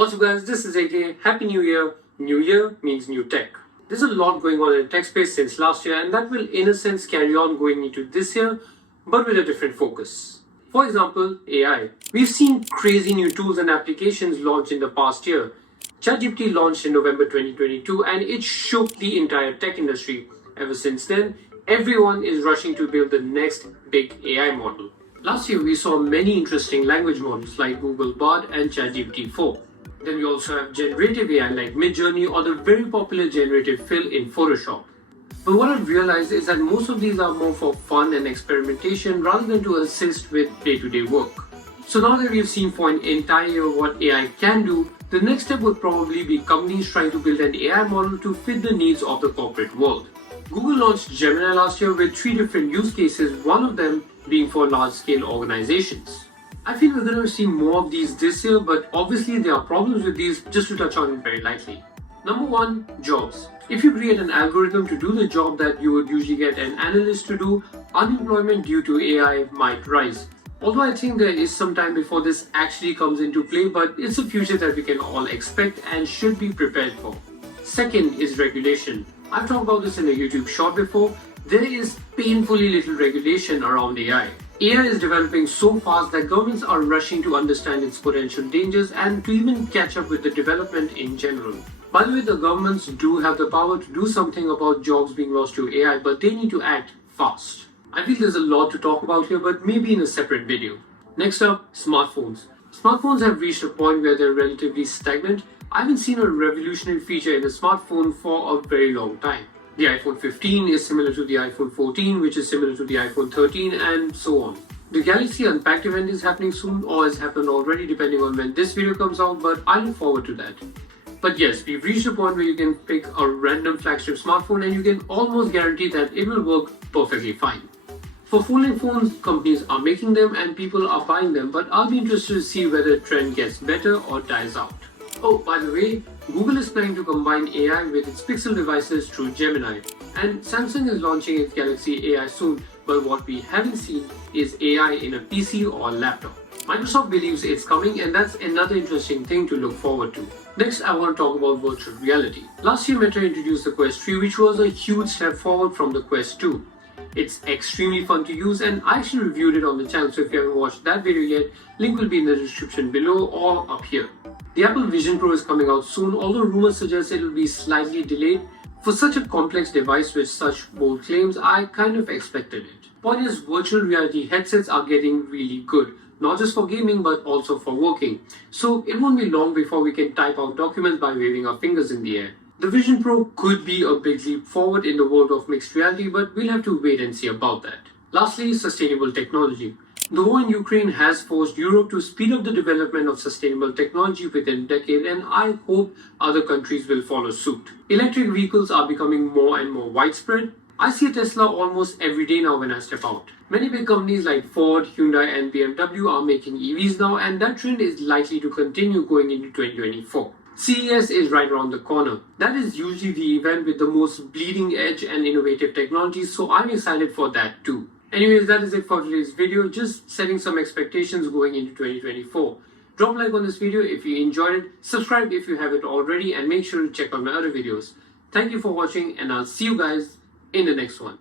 What's up guys, this is AK. Happy New Year. New Year means new tech. There's a lot going on in the tech space since last year, and that will in a sense carry on going into this year, but with a different focus. For example, AI. We've seen crazy new tools and applications launched in the past year. ChatGPT launched in November 2022 and it shook the entire tech industry. Ever since then, everyone is rushing to build the next big AI model. Last year, we saw many interesting language models like Google Bard and ChatGPT 4. Then we also have generative AI like Midjourney or the very popular generative fill in Photoshop. But what I've realized is that most of these are more for fun and experimentation rather than to assist with day-to-day work. So now that we've seen for an entire year what AI can do, the next step would probably be companies trying to build an AI model to fit the needs of the corporate world. Google launched Gemini last year with 3 different use cases, one of them being for large-scale organizations. I feel we're going to see more of these this year, but obviously there are problems with these, just to touch on it very lightly. Number 1, jobs. If you create an algorithm to do the job that you would usually get an analyst to do, unemployment due to AI might rise. Although I think there is some time before this actually comes into play, but it's a future that we can all expect and should be prepared for. Second is regulation. I've talked about this in a YouTube short before. There is painfully little regulation around AI. AI is developing so fast that governments are rushing to understand its potential dangers and to even catch up with the development in general. By the way, the governments do have the power to do something about jobs being lost to AI, but they need to act fast. I feel there's a lot to talk about here, but maybe in a separate video. Next up, smartphones. Smartphones have reached a point where they're relatively stagnant. I haven't seen a revolutionary feature in a smartphone for a very long time. The iPhone 15 is similar to the iPhone 14, which is similar to the iPhone 13, and so on. The Galaxy Unpacked event is happening soon, or has happened already depending on when this video comes out, but I look forward to that. But yes, we've reached a point where you can pick a random flagship smartphone and you can almost guarantee that it will work perfectly fine. For folding phones, companies are making them and people are buying them, but I'll be interested to see whether the trend gets better or dies out. Oh, by the way, Google is planning to combine AI with its Pixel devices through Gemini, and Samsung is launching its Galaxy AI soon, but what we haven't seen is AI in a PC or laptop. Microsoft believes it's coming, and that's another interesting thing to look forward to. Next, I want to talk about virtual reality. Last year, Meta introduced the Quest 3, which was a huge step forward from the Quest 2. It's extremely fun to use, and I actually reviewed it on the channel, so if you haven't watched that video yet, link will be in the description below or up here. The Apple Vision Pro is coming out soon, although rumors suggest it will be slightly delayed. For such a complex device with such bold claims, I kind of expected it. Point is, virtual reality headsets are getting really good, not just for gaming but also for working. So it won't be long before we can type out documents by waving our fingers in the air. The Vision Pro could be a big leap forward in the world of mixed reality, but we'll have to wait and see about that. Lastly, sustainable technology. The war in Ukraine has forced Europe to speed up the development of sustainable technology within a decade, and I hope other countries will follow suit. Electric vehicles are becoming more and more widespread. I see a Tesla almost every day now when I step out. Many big companies like Ford, Hyundai and BMW are making EVs now, and that trend is likely to continue going into 2024. CES is right around the corner. That is usually the event with the most bleeding edge and innovative technologies, so I'm excited for that too. Anyways, that is it for today's video, just setting some expectations going into 2024. Drop a like on this video if you enjoyed it, subscribe if you haven't already, and make sure to check out my other videos. Thank you for watching, and I'll see you guys in the next one.